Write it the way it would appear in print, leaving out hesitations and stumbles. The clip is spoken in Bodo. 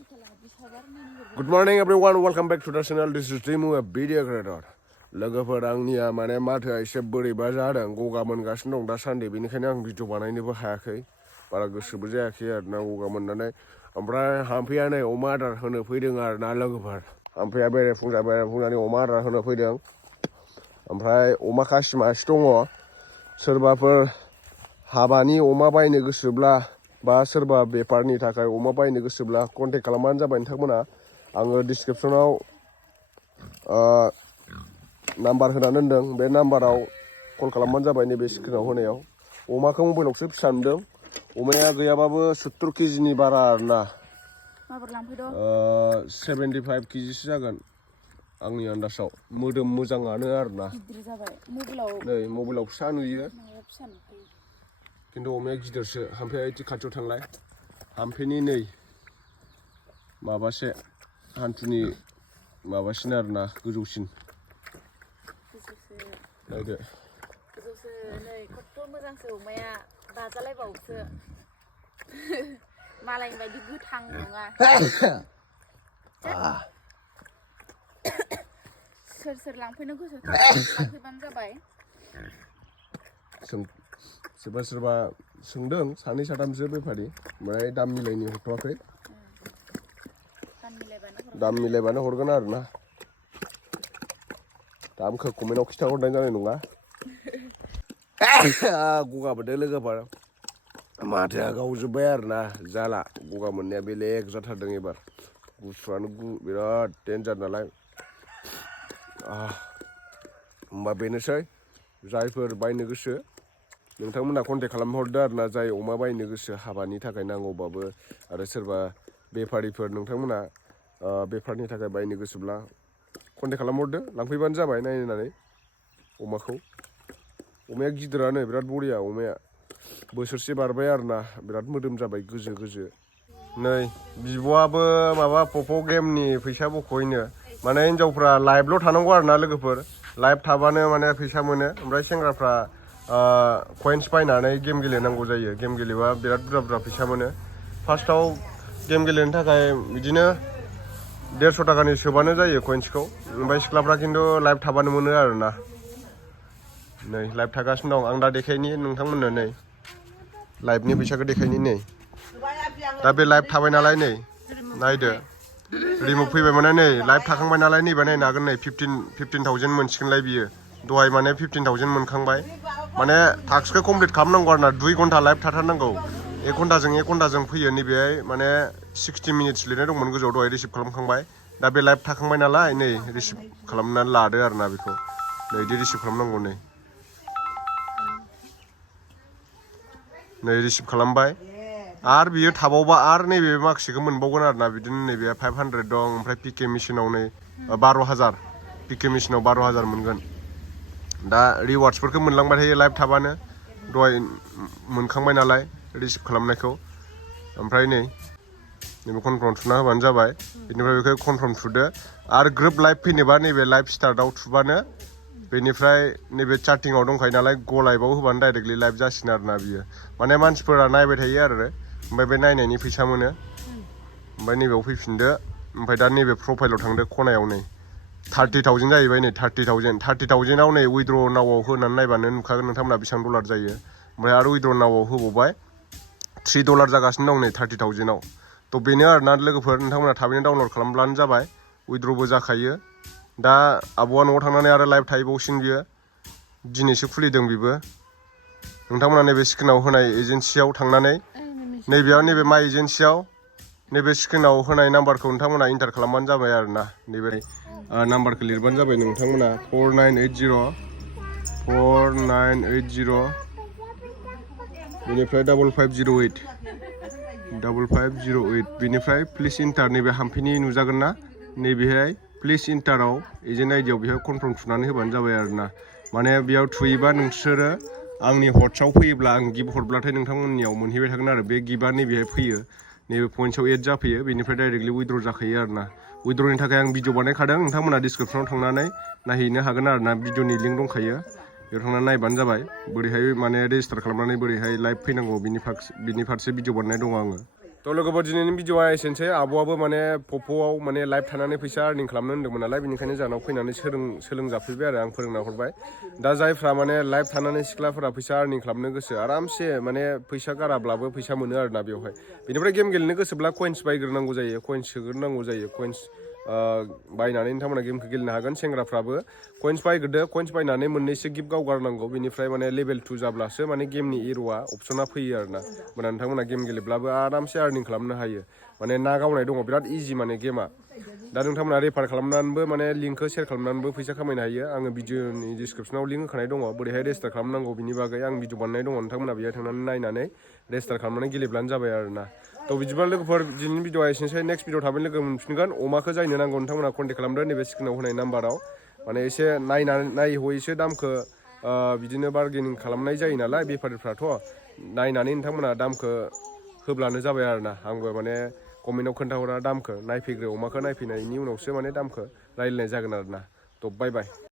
Good morning everyone, welcome back to the channel. This is Mwnw, a video creator. लोगोफोर आंनिया माने माथोआ एसे बोरैबा जादों, गगा मोनगासिनो दं दासान्दि, बेनिखायनो आं भिडिअ बानायनोबो हायाखै, बारा गोसोबो जायाखै आरोना गगा मोननानै। ओमफ्राय हाम्पेया नै अमा आदार होनो फैदों आरोना लोगोफोर। हाम्पेया बेरेफुंजानि अमा आदार होनो फैदों। ओमफ्राय अमा खासि मासे दङ। सोरबाफोर हाबानि अमा बायनो गोसोब्ला बा सोरबा बेफारनि थाखाय अमा बायनो गोसोब्ला कन्टेक्ट खालामबानो जाबाय नोंथांमोना। आङो डिसक्रिपसनाव नाम्बार होनानै दोन्दों, बे नाम्बाराव कल खालामबानो जाबाय नैबे स्क्रिनाव होनायाव। अमाखौ मबाइलावसो फिसा नुदों, अमाया गैयाबाबो 70 केजिनि बारा आरोना। 75 केजिसो जागोन आंनि आन्दासाव। मोदोम मोजाङानो आरोना। नै मबाइलाव फिसा नुयो, खिन्थु अमाया गिदिरसो। हाम्पेया इदि खाथियाव थांलाय। हाम्पेनि नै माबासे हान्थुनि माबासिन आरोना, गोजौसिन। नायदो। गोजौसो नै खथ' मोजांसो अमाया, बाजालायबावसो। मालायनि बायदि गोथां नङा। सोर लांफैनो गोसो लांफैबानो जाबाय। सोरबा सोंदों, सानै साथामसो बेफारि, ओमफ्राय दाम मिलायनि हरथ'वाखै। दाम मिलायबानो हरगोन आरोना। दामखौ कमेन्टआव खिथाहरनाय जानाय नङा। गगा मोनदों लोगोफोर, माथोआ गावजोब्बाय आरोना, जाला। गगा मोननाया बेलेग जाथारदों एबार। गुसुआनो बिराद डेन्जार नालाय। होमबा बेनोसै, जायफोर बायनो गोसो नोंथांमोना कन्टेक्ट खालामहरदो आरोना, जाय अमा बायनो गोसो हाबानि थाखाय नांगौबाबो, आरो सोरबा बेफारिफोर नोंथांमोना बेफारनि थाखाय बायनो गोसोब्ला कन्टेक्ट खालामहरदो, लांफैबानो जाबाय नायनानै अमाखौ। अमाया गिदिरानो, बिराद बरिया अमाया। बोसोरसे बारबाय आरोना, बिराद मोदोम जाबाय गोजो गोजो। नै बिब'आबो माबा पप' गेमनि फैसा बख'हैनो, माने हिन्जावफ्रा लाइभल' थानांगौ आरोना लोगोफोर। लाइभ थाबानो माने फैसा मोनो। ओमफ्राय सेंग्राफ्रा कइन्स बायनानै गेम गेलेनांगौ जायो। गेम गेलेबा बिराद बुरजा बुरजा फैसा मोनो। फार्स्टआव गेम गेलेनो थाखाय बिदिनो 150 थाखानि सोबानो जायो कइन्सखौ। ओमफ्राय सिख्लाफ्रा खिन्थु लाइभ थाबानो मोनो आरोना। नै लाइभ थागासिनो दं, आं दा देखायनि नोंथांमोननो। नै लाइभनि फैसाखौ देखायनि। नै दा बे लाइभ थाबाय नालाय, नै नायदो, रिमुभ फैबाय माने नै लाइभ थाखांबाय नालाय, नैबे नायनो हागोन। नै 15,000 मोनसिगोनलाय बियो। दहाय माने 15,000 मोनखांबाय। माने टास्कखौ कमप्लिट खालामनांगौ आरोना, 2 घन्टा लाइभ थाथारनांगौ। 1 घन्टाजों फैयो। नैबेहाय माने 60 मिनिट्स लिरनाय दंमोन गोजौआव, दहाय रिसिभ खालामखांबाय। दा बे लाइभ थाखांबाय नालाय, नै रिसिभ खालामनानै लादो आरोना बेखौ। नै बिदि रिसिभ खालामनांगौ। नै रिसिभ खालामबाय, आरो बियो थाबावबा आरो नैबे माखासेखौ मोनबावगोन आरोना। बिदिनो नैबे 500 दं। ओमफ्राय पिके मेसिनाव नै 12,000, पिके मेसिनाव 12,000 मोनगोन। दा रिवार्ड्सफोरखौ मोनलांबाय थायो लाइभ थाबानो। दहाय मोनखांबाय नालाय रिसिभ खालामनायखौ। ओमफ्राय नै नैबे कनफार्म थुना होबानो जाबाय। बेनिफ्राय बेखौ कनफार्म थुदो, आरो ग्रुप लाइभ फैनोबा नैबे लाइभ स्टार्टआव थुबानो, बेनिफ्राय नैबे चार्टिंआव दंखायो नालाय, ग लाइभआव होबानो डाइरेक्टलि लाइभ जासिगोन आरोना बियो। माने मानसिफोरा नायबाय थायो आरो, ओमफ्राय बे नायनायनि फैसा मोनो। ओमफ्राय नैबेयाव फैफिनदो, ओमफ्राय दा नैबे प्रफाइलाव थांदो खनायाव। नै 30,000 जाहैबाय। नै 30,000आव नै उइद्र' नावआव होनानै नायबानो नुखागोन नोंथांमोना बेसेबां डलार जायो। ओमफ्राय आरो उइद्र' नावआव होबावबाय, $3 जागासिनो दं नै 30,000आव। थ' बेनो आरोना लोगोफोर, नोंथांमोना थाबैनो डाउनलड खालामब्लानो जाबाय। उइद्र'बो जाखायो। दा आब'आ न'आव थांनानै आरो लाइभ थाहैबावसिन बियो, दिनैसो खुलिदों बेबो। नोंथांमोना नैबे स्क्रिनाव होनाय एजेन्सियाव थांनानै, नैबेयाव नैबे माइ एजेन्सियाव नैबे स्क्रिनाव होनाय नाम्बारखौ नोंथांमोना इन्टार खालामबानो जाबाय आरोना। नैबे नाम्बारखौ लिरबानो जाबाय नोंथांमोना, 4980 बेनिफ्राय 5508 बेनिफ्राय प्लिज इन्टार। नैबे हाम्पेनि नुजागोन ना, नैबेहाय प्लिज इन्टाराव एजेन्ट आइडियाव बेहाय कनफार्म थुनानै होबानो जाबाय आरोना। माने बेयाव थुयोबा नोंसोरो आंनि हट्सआव फैयोब्ला, आं गिफ्ट हरब्लाथाय नोंथांमोननियाव मोनहैबाय थागोन आरो। बे गिफ्टआ नैबेहाय फैयो, नैबे पइन्ट्सआव एड जाफैयो, बेनिफ्राय डाइरेक्टलि उइद्र' जाखायो आरोना। उइद्र'नि थाखाय आं भिडिअ बानायखादों, नोंथांमोना डिसक्रिपसनाव थांनानै नायहैनो हागोन आरोना। भिडिअनि लिंक दंखायो, बेयाव थांनानै नायबानो जाबाय। बोरैहाय माने रेजिस्टार खालामनानै बोरैहाय लाइभ फैनांगौ बिनि फारसे भिडिअ बानायनाय दङ आङो। थ' लोगोफोर दिनैनि भिडिअआ एसेनोसै आब'आबो माने पप'आव माने लाइभ थानानै फैसा आर्निं खालामनो होन्दोंमोन नालाय बेनिखायनो जानाव फैनानै सोलोंजाफैबाय आरो आं फोरोंना हरबाय दा जायफ्रा माने लाइभ थानानै सिख्लाफोरा फैसा आर्निं खालामनो गोसो आरामसे माने फैसा गाराब्लाबो फैसा मोनो आरोना बेवहाय बेनिफ्राय गेम गेलेनो गोसोब्ला कइन्स बायग्रोनांगौ जायो कइन्स सोग्रोनांगौ जायो कइन्स बायनानै नोंथांमोना गेमखौ गेलेनो हागोन सेंग्राफ्राबो कइन्स बायग्रोदो कइन्स बायनानै मोननैसो गिफ्ट गावगारनांगौ बेनिफ्राय माने लेभेल 2 जाब्लासो माने गेमनि हिर'आ अपसना फैयो आरोना होमबाना नोंथांमोना गेम गेलेब्लाबो आरामसे आर्निं खालामनो हायो माने ना गावनाय दङ बिराद इजि माने गेमा दा नोंथांमोना रेफार खालामनानैबो माने लिंकखौ शेयार खालामनानैबो फैसा खामायनो हायो आङो भिडिअनि डिसक्रिपसनाव लिंक होखानाय दङ बोरैहाय रेजिस्टार खालामनांगौ बिनि बागै आं भिडिअ बानायनाय दङ नोंथांमोना बेयाव थांनानै नायनानै रेजिस्टार खालामनानै गेलेब्लानो जाबाय आरोना थ' बिदिबा लोगोफोर दिनैनि भिडिअआ एसेनोसै नेक्स्ट भिडिअ थाबैनो लोगो मोनफिनगोन अमाखौ जायनो नांगौ नोंथांमोना कन्टेक्ट खालामदो नैबे स्क्रिनाव होनाय नाम्बाराव माने एसे नायहैसो दामखौ बिदिनो बार्गेनिं खालामनाय जायो नालाय बेफारिफ्राथ' नायनानै नोंथांमोना दामखौ होब्लानो जाबाय आरोना आंबो माने कमेन्टआव खोन्थाहरा दामखौ नायफैग्रो अमाखौ नायफैनायनि उनावसो माने दामखौ रायज्लायनाय जागोन आरोना थ' बाय बाय